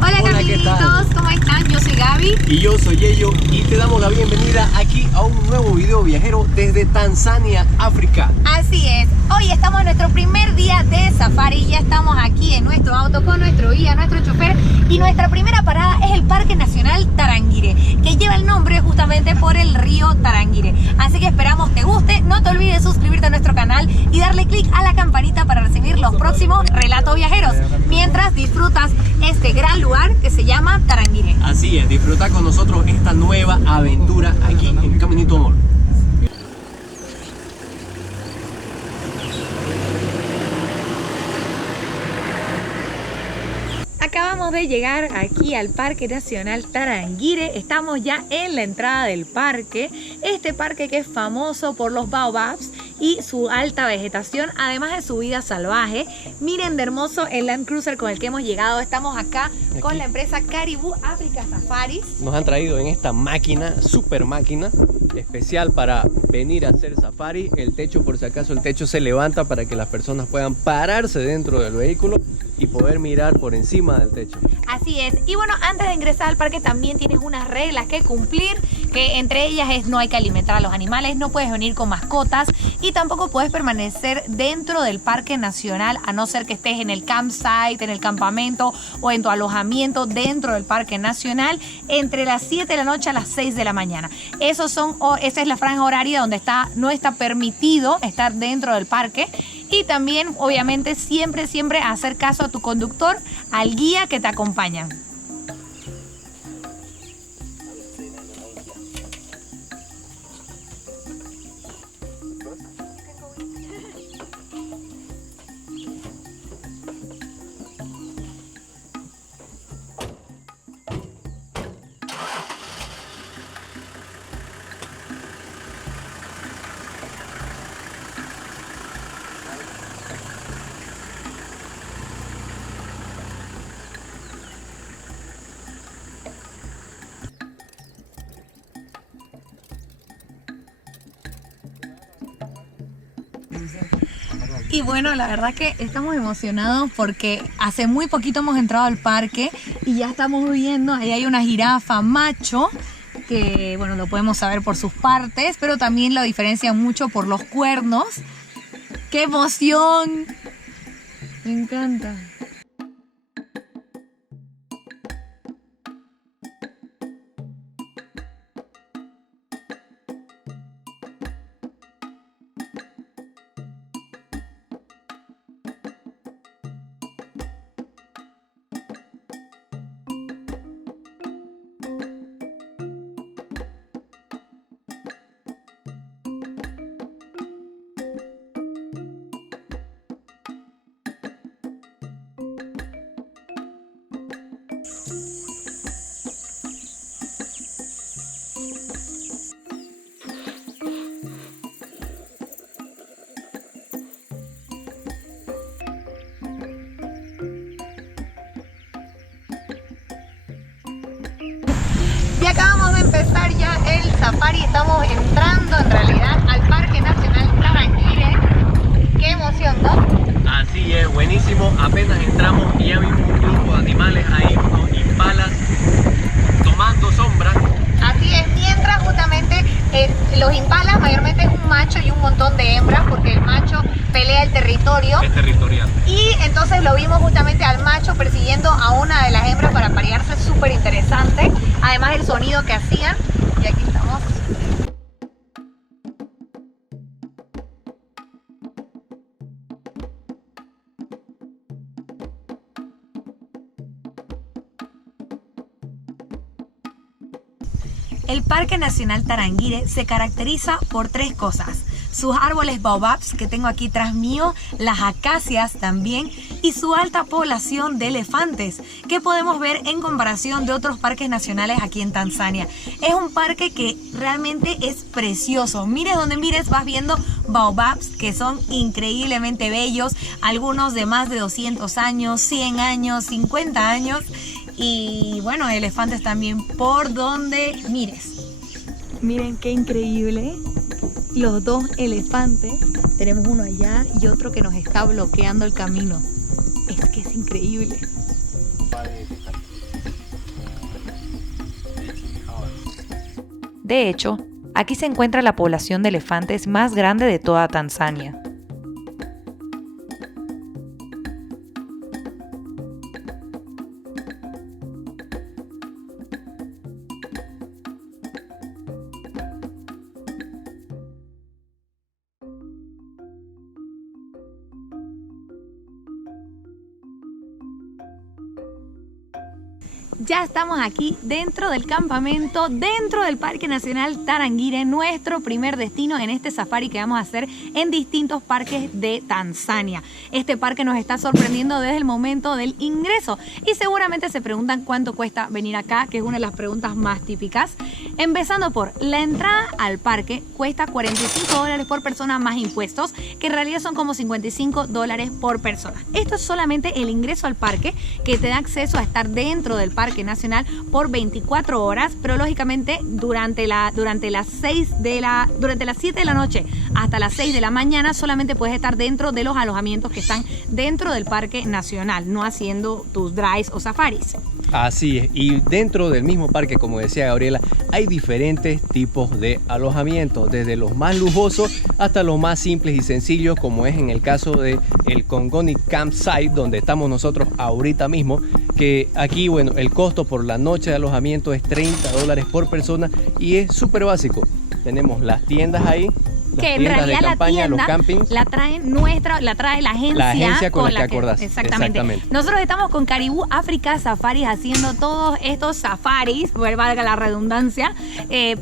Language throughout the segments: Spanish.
Hola Caminitos, ¿cómo están? Yo soy Gaby. Y yo soy Yeyo y te damos la bienvenida aquí a un nuevo video viajero desde Tanzania, África. Así es, hoy estamos en nuestro primer día de safari. Ya estamos aquí en nuestro auto con nuestro guía, nuestro chofer. Y nuestra primera parada es el Parque Nacional Tarangire, que lleva el nombre justamente por el río Tarangire. Así que esperamos te guste. No te olvides suscribirte a nuestro canal y darle click a la campanita para recibir los próximos relatos viajeros, mientras disfrutas este gran lugar que se llama Tarangire. Así es, disfruta con nosotros esta nueva aventura aquí en Caminito Amor. Acabamos de llegar aquí al Parque Nacional Tarangire. Estamos ya en la entrada del parque. Este parque que es famoso por los baobabs y su alta vegetación, además de su vida salvaje. Miren de hermoso el Land Cruiser con el que hemos llegado. Estamos acá con la empresa Caribou Africa Safaris. Nos han traído en esta máquina, super máquina, especial para venir a hacer safari. El techo, por si acaso, el techo se levanta para que las personas puedan pararse dentro del vehículo y poder mirar por encima del techo. Así es. Y bueno, antes de ingresar al parque también tienes unas reglas que cumplir, que entre ellas es no hay que alimentar a los animales, no puedes venir con mascotas y tampoco puedes permanecer dentro del Parque Nacional a no ser que estés en el campsite, en el campamento o en tu alojamiento dentro del Parque Nacional entre las 7 de la noche a las 6 de la mañana. Esa es la franja horaria donde no está permitido estar dentro del parque. Y también, obviamente, siempre hacer caso a tu conductor, al guía que te acompaña. Y bueno, la verdad que estamos emocionados porque hace muy poquito hemos entrado al parque y ya estamos viendo, ahí hay una jirafa macho que, bueno, lo podemos saber por sus partes, pero también lo diferencian mucho por los cuernos. ¡Qué emoción! Me encanta. Ya acabamos de empezar ya el safari, estamos entrando en realidad al Parque Nacional Tarangire. ¡Qué emoción!, ¿no? Así es, buenísimo. Apenas entramos y ya vimos un grupo de animales ahí, unos impalas, tomando sombra. Así es, mientras justamente los impalas mayormente es un macho y un montón de hembras, porque el macho pelea el territorio. Es territorial. Y entonces lo vimos justamente al macho persiguiendo a una de las hembras para parearse, súper interesante. Además del sonido que hacían. Y aquí estamos. El Parque Nacional Tarangire se caracteriza por tres cosas: sus árboles baobabs que tengo aquí tras mío, las acacias también, y su alta población de elefantes que podemos ver en comparación de otros parques nacionales aquí en Tanzania. Es un parque que realmente es precioso. Mires donde mires vas viendo baobabs que son increíblemente bellos, algunos de más de 200 años, 100 años, 50 años. Y bueno, elefantes también por donde mires. Miren qué increíble. Los dos elefantes. Tenemos uno allá y otro que nos está bloqueando el camino. Es que es increíble. De hecho, aquí se encuentra la población de elefantes más grande de toda Tanzania. Ya estamos aquí dentro del campamento, dentro del Parque Nacional Tarangire, nuestro primer destino en este safari que vamos a hacer en distintos parques de Tanzania. Este parque nos está sorprendiendo desde el momento del ingreso y seguramente se preguntan cuánto cuesta venir acá, que es una de las preguntas más típicas. Empezando por la entrada al parque cuesta $45 por persona más impuestos, que en realidad son como $55 por persona. Esto es solamente el ingreso al parque, que te da acceso a estar dentro del Parque Nacional por 24 horas, pero lógicamente durante las 7 de la noche hasta las 6 de la mañana solamente puedes estar dentro de los alojamientos que están dentro del Parque Nacional, no haciendo tus drives o safaris. Así es, y dentro del mismo parque, como decía Gabriela, hay diferentes tipos de alojamientos, desde los más lujosos hasta los más simples y sencillos, como es en el caso de el Kongoni Campsite, donde estamos nosotros ahorita mismo, que aquí, bueno, el costo por la noche de alojamiento es $30 por persona y es súper básico. Tenemos las tiendas ahí, que en realidad la tienda la trae la agencia con la que acordás. Exactamente. Nosotros estamos con Caribou Africa Safaris haciendo todos estos safaris, valga la redundancia,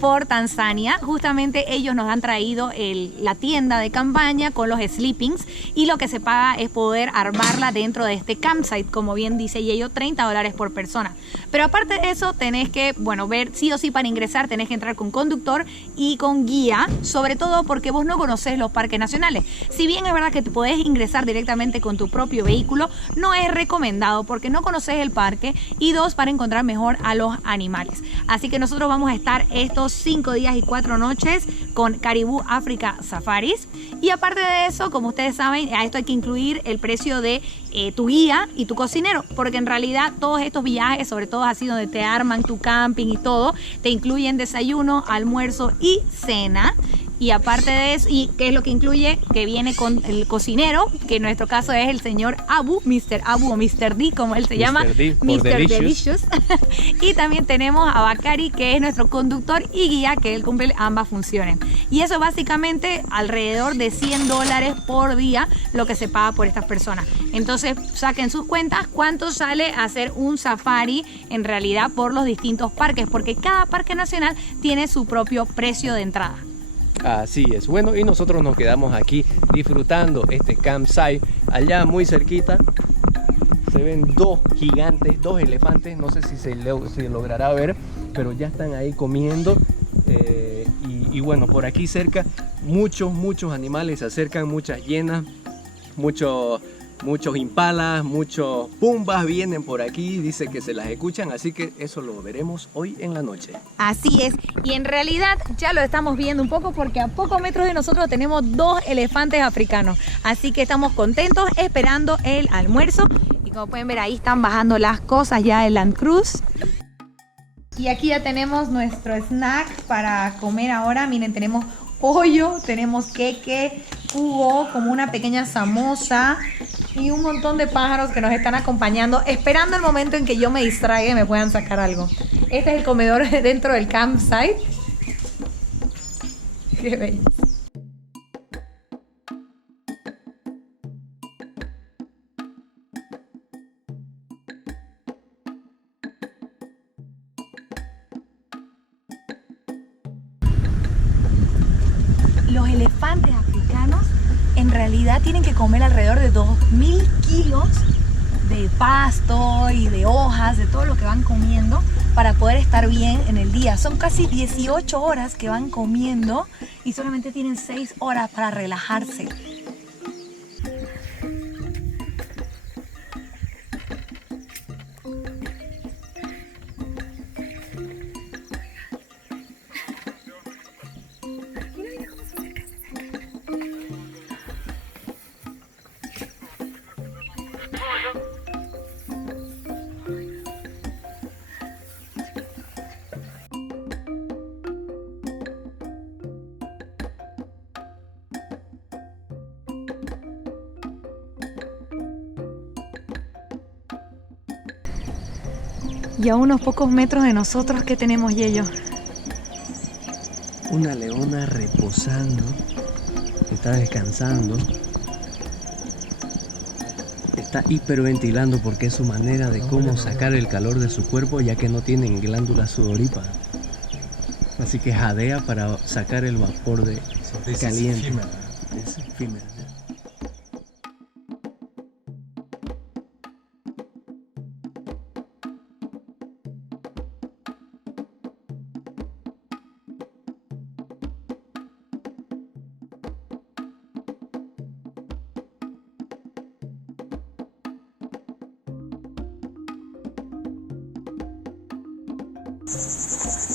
por Tanzania. Justamente ellos nos han traído la tienda de campaña con los sleepings y lo que se paga es poder armarla dentro de este campsite, como bien dice Yeyo, $30 por persona. Pero aparte de eso tenés que, ver sí o sí para ingresar tenés que entrar con conductor y con guía, sobre todo porque vos no conocés los parques nacionales. Si bien es verdad que te podés ingresar directamente con tu propio vehículo, no es recomendado porque no conoces el parque y dos, para encontrar mejor a los animales. Así que nosotros vamos a estar estos 5 días y 4 noches con Caribou Africa Safaris. Y aparte de eso, como ustedes saben, a esto hay que incluir el precio de tu guía y tu cocinero, porque en realidad todos estos viajes, sobre todo así donde te arman tu camping y todo, te incluyen desayuno, almuerzo y cena. Y aparte de eso, ¿y qué es lo que incluye? Que viene con el cocinero, que en nuestro caso es el señor Abu, Mr. Abu o Mr. D, como él se llama, Mr. Delicious. Y también tenemos a Bakari, que es nuestro conductor y guía, que él cumple ambas funciones. Y eso básicamente alrededor de $100 por día lo que se paga por estas personas. Entonces saquen sus cuentas cuánto sale hacer un safari en realidad por los distintos parques, porque cada parque nacional tiene su propio precio de entrada. Así es. Bueno, y nosotros nos quedamos aquí disfrutando este campsite. Allá muy cerquita se ven dos gigantes, dos elefantes. No sé si se logrará ver, pero ya están ahí comiendo. Y bueno, por aquí cerca muchos animales se acercan, muchas hienas, muchos impalas, muchos pumbas vienen por aquí, dice que se las escuchan, así que eso lo veremos hoy en la noche. Así es, y en realidad ya lo estamos viendo un poco porque a pocos metros de nosotros tenemos 2 elefantes africanos, así que estamos contentos esperando el almuerzo. Y como pueden ver, ahí están bajando las cosas ya el Land Cruise. Y aquí ya tenemos nuestro snack para comer ahora. Miren, tenemos pollo, tenemos queque, jugo, como una pequeña samosa y un montón de pájaros que nos están acompañando, esperando el momento en que yo me distraiga y me puedan sacar algo. Este es el comedor dentro del campsite. Qué bello. Los elefantes africanos en realidad tienen que comer alrededor de 2000 kilos de pasto y de hojas, de todo lo que van comiendo para poder estar bien en el día. Son casi 18 horas que van comiendo y solamente tienen 6 horas para relajarse. Y a unos pocos metros de nosotros, ¿qué tenemos, Yello? Una leona reposando, está descansando, está hiperventilando porque es su manera de cómo sacar el calor de su cuerpo, ya que no tienen glándulas sudoríparas. Así que jadea para sacar el vapor de caliente. Es efímera.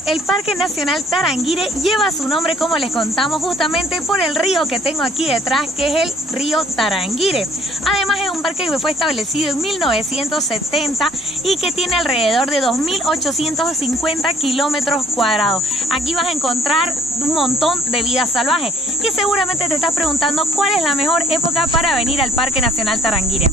El Parque Nacional Tarangire lleva su nombre, como les contamos, justamente por el río que tengo aquí detrás, que es el río Tarangire. Además, es un parque que fue establecido en 1970 y que tiene alrededor de 2.850 kilómetros cuadrados. Aquí vas a encontrar un montón de vida salvaje y seguramente te estás preguntando cuál es la mejor época para venir al Parque Nacional Tarangire.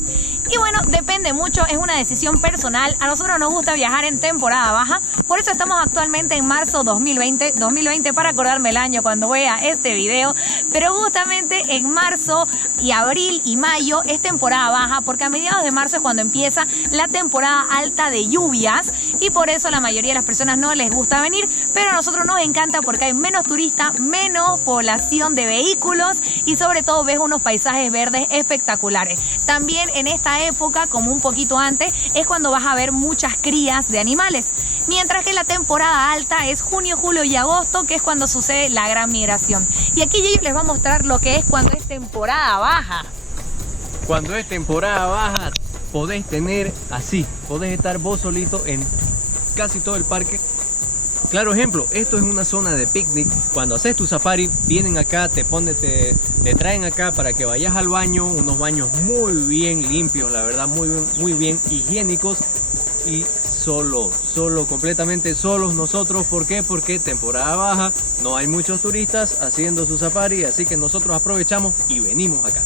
Y bueno, depende mucho, es una decisión personal. A nosotros nos gusta viajar en temporada baja, por eso estamos actualmente en marzo 2020 para acordarme el año cuando vea este video, pero justamente en marzo y abril y mayo es temporada baja, porque a mediados de marzo es cuando empieza la temporada alta de lluvias y por eso la mayoría de las personas no les gusta venir, pero a nosotros nos encanta porque hay menos turistas, menos población de vehículos y sobre todo ves unos paisajes verdes espectaculares. También en esta época, como un poquito antes, es cuando vas a ver muchas crías de animales, mientras que la temporada alta es junio, julio y agosto, que es cuando sucede la gran migración. Y aquí yo les voy a mostrar lo que es cuando es temporada baja. Cuando es temporada baja, podés tener así, podés estar vos solito en casi todo el parque. Claro ejemplo, esto es una zona de picnic. Cuando haces tu safari, vienen acá, te traen acá para que vayas al baño, unos baños muy bien limpios, la verdad, muy bien higiénicos y completamente solos nosotros. ¿Por qué? Porque temporada baja, no hay muchos turistas haciendo su safari, así que nosotros aprovechamos y venimos acá.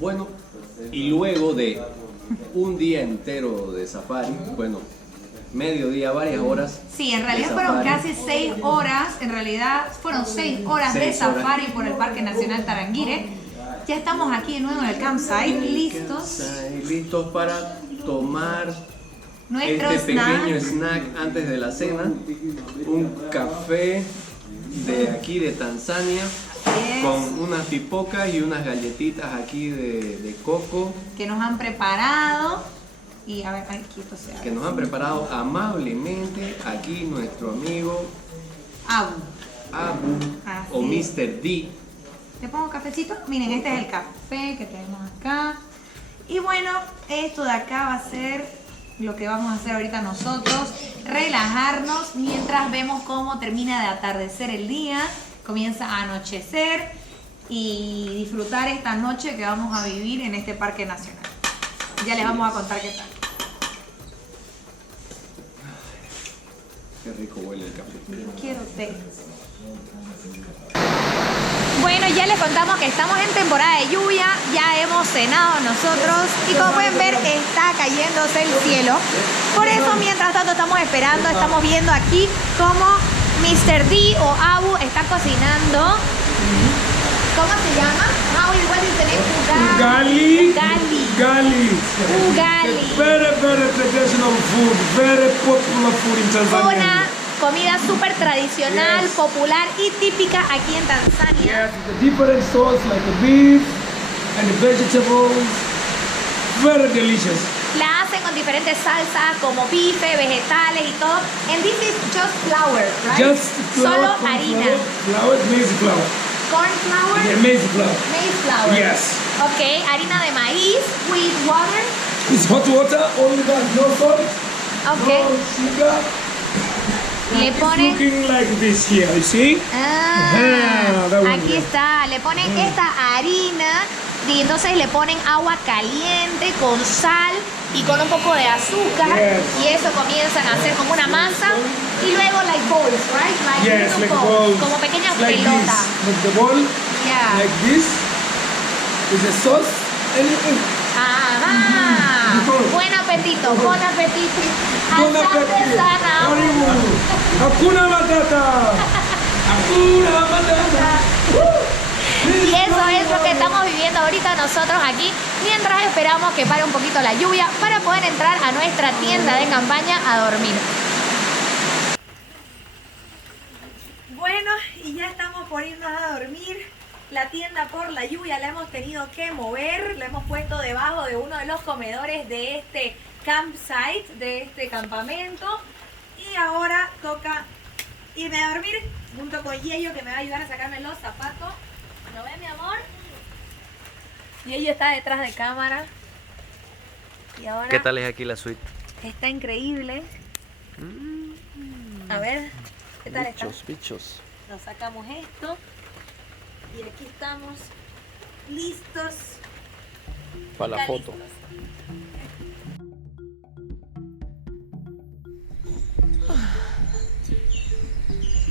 Bueno, y luego de un día entero de safari, bueno, mediodía, varias horas. Sí, en realidad fueron casi 6 horas, en realidad fueron 6 horas de safari por el Parque Nacional Tarangire. Ya estamos aquí de nuevo en el campsite, listos para tomar nuestro pequeño snack antes de la cena. Un café de aquí de Tanzania. Con unas pipocas y unas galletitas aquí de coco que nos han preparado y a ver, que nos han preparado amablemente aquí nuestro amigo Abu o Mr. D. ¿Le pongo cafecito? Miren, este es el café que tenemos acá y bueno, esto de acá va a ser lo que vamos a hacer ahorita nosotros, relajarnos mientras vemos cómo termina de atardecer el día. Comienza a anochecer y disfrutar esta noche que vamos a vivir en este Parque Nacional. Ya les vamos a contar qué tal. Qué rico huele el café. Quiero té. Bueno, ya les contamos que estamos en temporada de lluvia, ya hemos cenado nosotros y como pueden ver está cayéndose el cielo. Por eso mientras tanto estamos esperando, estamos viendo aquí cómo Mr. D o Abu está cocinando. ¿Cómo se llama? What is the name? Ugali. Very traditional food, very popular food in Tanzania. Una comida súper tradicional, popular y típica aquí en Tanzania. Yes, the different sauce like the beef and the vegetables, very delicious. La hacen con diferentes salsas como bife, vegetales y todo. And this is just flour, right? Just flour, Solo harina. Flour, maize flour. Corn flour? The maize flour. Maize flour. Yes. Ok, harina de maíz with water. It's hot water, only that, no salt, Ok. no sugar. Le It's ponen... looking like this here, you see? Ah, that one aquí there. está. Le ponen esta harina y entonces le ponen agua caliente con sal y con un poco de azúcar. Yes. Y eso comienzan a hacer como una masa. Y luego like balls, right? Like Yes, little like balls, balls. como pequeñas Like pelotas. this. Like the ball, Yeah. like this. With the sauce. Ajá. Buen apetito, buen apetito. Buon Asante appetito. sana. Hollywood. Hakuna Matata. Hakuna Matata. Y eso es lo que estamos viviendo ahorita nosotros aquí, mientras esperamos que pare un poquito la lluvia para poder entrar a nuestra tienda de campaña a dormir. Bueno, y ya estamos por irnos a dormir. La tienda por la lluvia la hemos tenido que mover, la hemos puesto debajo de uno de los comedores de este campsite, de este campamento. Y ahora toca irme a dormir junto con Yeyo, que me va a ayudar a sacarme los zapatos. ¿Lo ves, mi amor? Yeyo está detrás de cámara. Y ahora ¿Qué tal es aquí la suite? está increíble. A ver, ¿qué tal está? Bichos. Nos sacamos esto y aquí estamos listos Para la foto.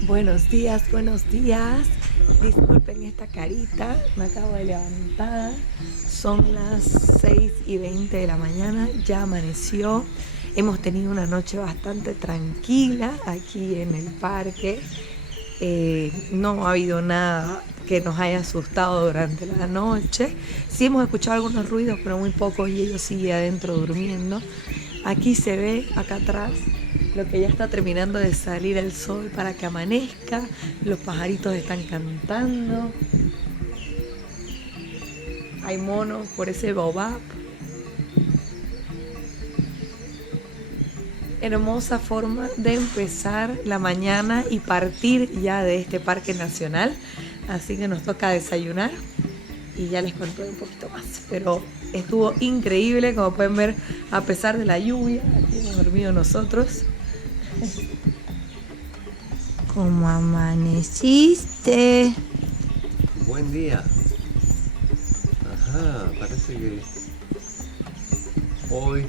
Buenos días, buenos días. Disculpen esta carita, me acabo de levantar. Son las 6:20 de la mañana, ya amaneció. Hemos tenido una noche bastante tranquila aquí en el parque. No ha habido nada que nos haya asustado durante la noche. Sí hemos escuchado algunos ruidos, pero muy pocos, y ellos siguen adentro durmiendo. Aquí se ve, acá atrás, lo que ya está terminando de salir el sol para que amanezca. Los pajaritos están cantando. Hay monos por ese baobab. Hermosa forma de empezar la mañana y partir ya de este parque nacional. Así que nos toca desayunar y ya les contaré un poquito más. Pero estuvo increíble, como pueden ver, a pesar de la lluvia. Aquí hemos dormido nosotros. ¿Cómo amaneciste? Buen día. Ajá, parece que hoy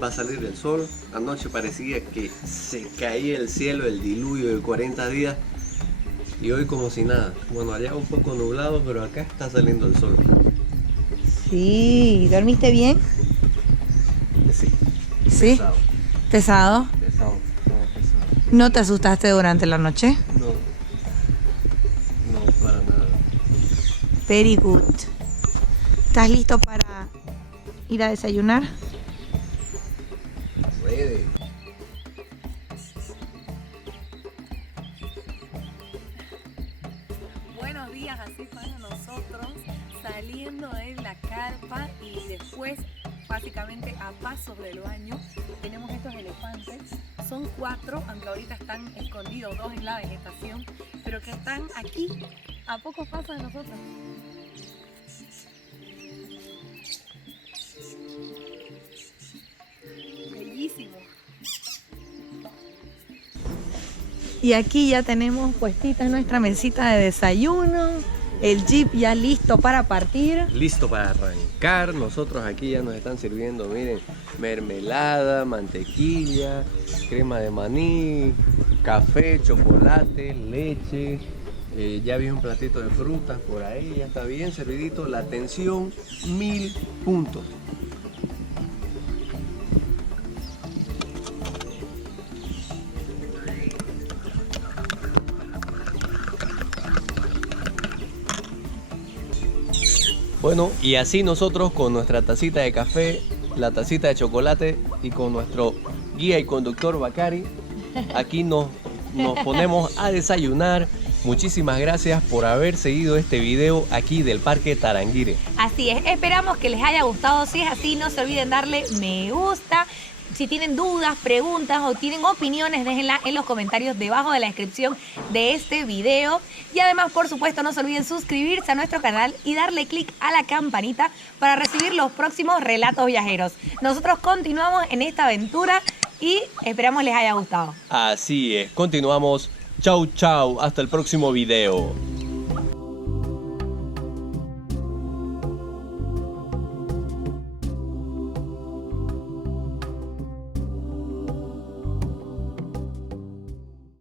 va a salir el sol. Anoche parecía que se caía el cielo, el diluvio de 40 días. Y hoy como si nada. Bueno, allá un poco nublado, pero acá está saliendo el sol. Sí, ¿dormiste bien? Sí. Sí. Pesado. ¿Pesado? Pesado. ¿No te asustaste durante la noche? No. No, para nada. Very good. ¿Estás listo para ir a desayunar? Ready. Buenos días, así para nosotros, saliendo de la carpa y después, básicamente a pasos del baño, tenemos estos elefantes. Son 4, aunque ahorita están escondidos 2 en la vegetación, pero que están aquí a pocos pasos de nosotros. Bellísimo. Y aquí ya tenemos puestita nuestra mesita de desayuno, el jeep ya listo para partir. Listo para arrancar. Nosotros aquí ya nos están sirviendo, miren, mermelada, mantequilla, crema de maní, café, chocolate, leche. Ya vi un platito de frutas por ahí, ya está bien servidito. La atención, 1000 puntos. Bueno, y así nosotros con nuestra tacita de café, la tacita de chocolate y con nuestro guía y conductor Bacari, aquí nos ponemos a desayunar. Muchísimas gracias por haber seguido este video aquí del Parque Tarangire. Así es, esperamos que les haya gustado. Si es así, no se olviden darle me gusta. Si tienen dudas, preguntas o tienen opiniones, déjenla en los comentarios debajo de la descripción de este video. Y además, por supuesto, no se olviden suscribirse a nuestro canal y darle clic a la campanita para recibir los próximos relatos viajeros. Nosotros continuamos en esta aventura y esperamos les haya gustado. Así es, continuamos. Chau, chau, hasta el próximo video.